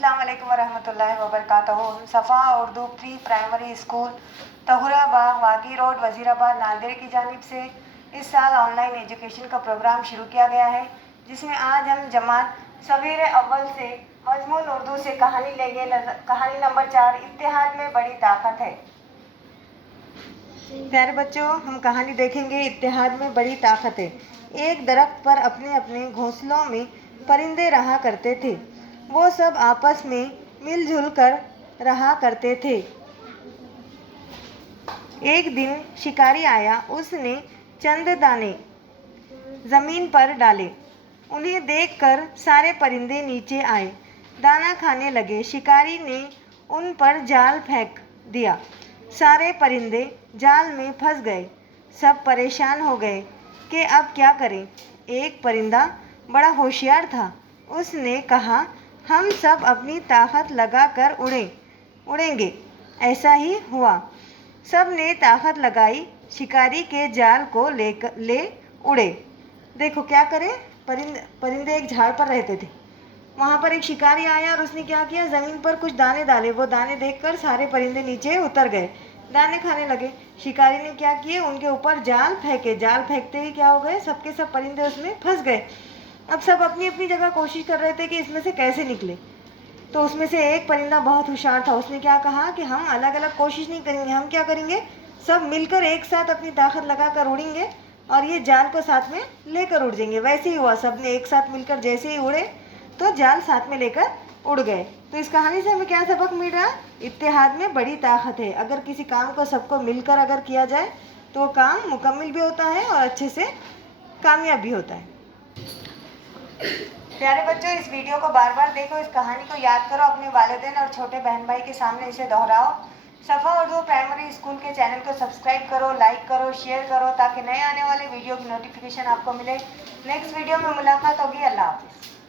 अस्सलाम वालेकुम वरहमतुल्लाहि वबरकातुहू। सफ़ा उर्दू प्री प्राइमरी स्कूल तहुरा बाग वागी रोड वज़ीराबाद नांदेड़ की जानिब से इस साल ऑनलाइन एजुकेशन का प्रोग्राम शुरू किया गया है, जिसमें आज हम जमात सगीर अव्वल से मजमून उर्दू से कहानी लेंगे। कहानी नंबर 4, इत्तेहाद में बड़ी ताकत है। प्यारे बच्चों, हम कहानी देखेंगे इत्तेहाद में बड़ी ताकत है। एक दरख्त पर अपने अपने घोंसलों में परिंदे रहा करते थे। वो सब आपस में मिलजुल कर रहा करते थे। एक दिन शिकारी आया। उसने चंद दाने जमीन पर डाले। उन्हें देखकर सारे परिंदे नीचे आए, दाना खाने लगे। शिकारी ने उन पर जाल फेंक दिया। सारे परिंदे जाल में फंस गए। सब परेशान हो गए कि अब क्या करें। एक परिंदा बड़ा होशियार था। उसने कहा, हम सब अपनी ताकत लगाकर उड़ेंगे। ऐसा ही हुआ। सब ने ताकत लगाई, शिकारी के जाल को ले उड़े। देखो क्या करें, परिंदे एक झाड़ पर रहते थे। वहाँ पर एक शिकारी आया और उसने क्या किया, ज़मीन पर कुछ दाने डाले। वो दाने देखकर सारे परिंदे नीचे उतर गए, दाने खाने लगे। शिकारी ने क्या किए, उनके ऊपर जाल फेंके। जाल फेंकते ही क्या हो गए, सबके सब परिंदे उसमें फंस गए। अब सब अपनी अपनी जगह कोशिश कर रहे थे कि इसमें से कैसे निकले। तो उसमें से एक परिंदा बहुत होशियार था। उसने क्या कहा कि हम अलग अलग कोशिश नहीं करेंगे, हम क्या करेंगे, सब मिलकर एक साथ अपनी ताकत लगाकर उड़ेंगे और ये जाल को साथ में लेकर उड़ जाएंगे। वैसे ही हुआ, सब ने एक साथ मिलकर जैसे ही उड़े तो जाल साथ में लेकर उड़ गए। तो इस कहानी से हमें क्या सबक मिल रहा है, इत्तेहाद में बड़ी ताकत है। अगर किसी काम को सबको मिलकर अगर किया जाए तो काम मुकम्मल भी होता है और अच्छे से कामयाब भी होता है। प्यारे बच्चों, इस वीडियो को बार बार देखो, इस कहानी को याद करो, अपने वालिदैन और छोटे बहन भाई के सामने इसे दोहराओ। सफ़ा उर्दू प्राइमरी स्कूल के चैनल को सब्सक्राइब करो, लाइक करो, शेयर करो, ताकि नए आने वाले वीडियो की नोटिफिकेशन आपको मिले। नेक्स्ट वीडियो में मुलाकात होगी। अल्लाह हाफ़िज़।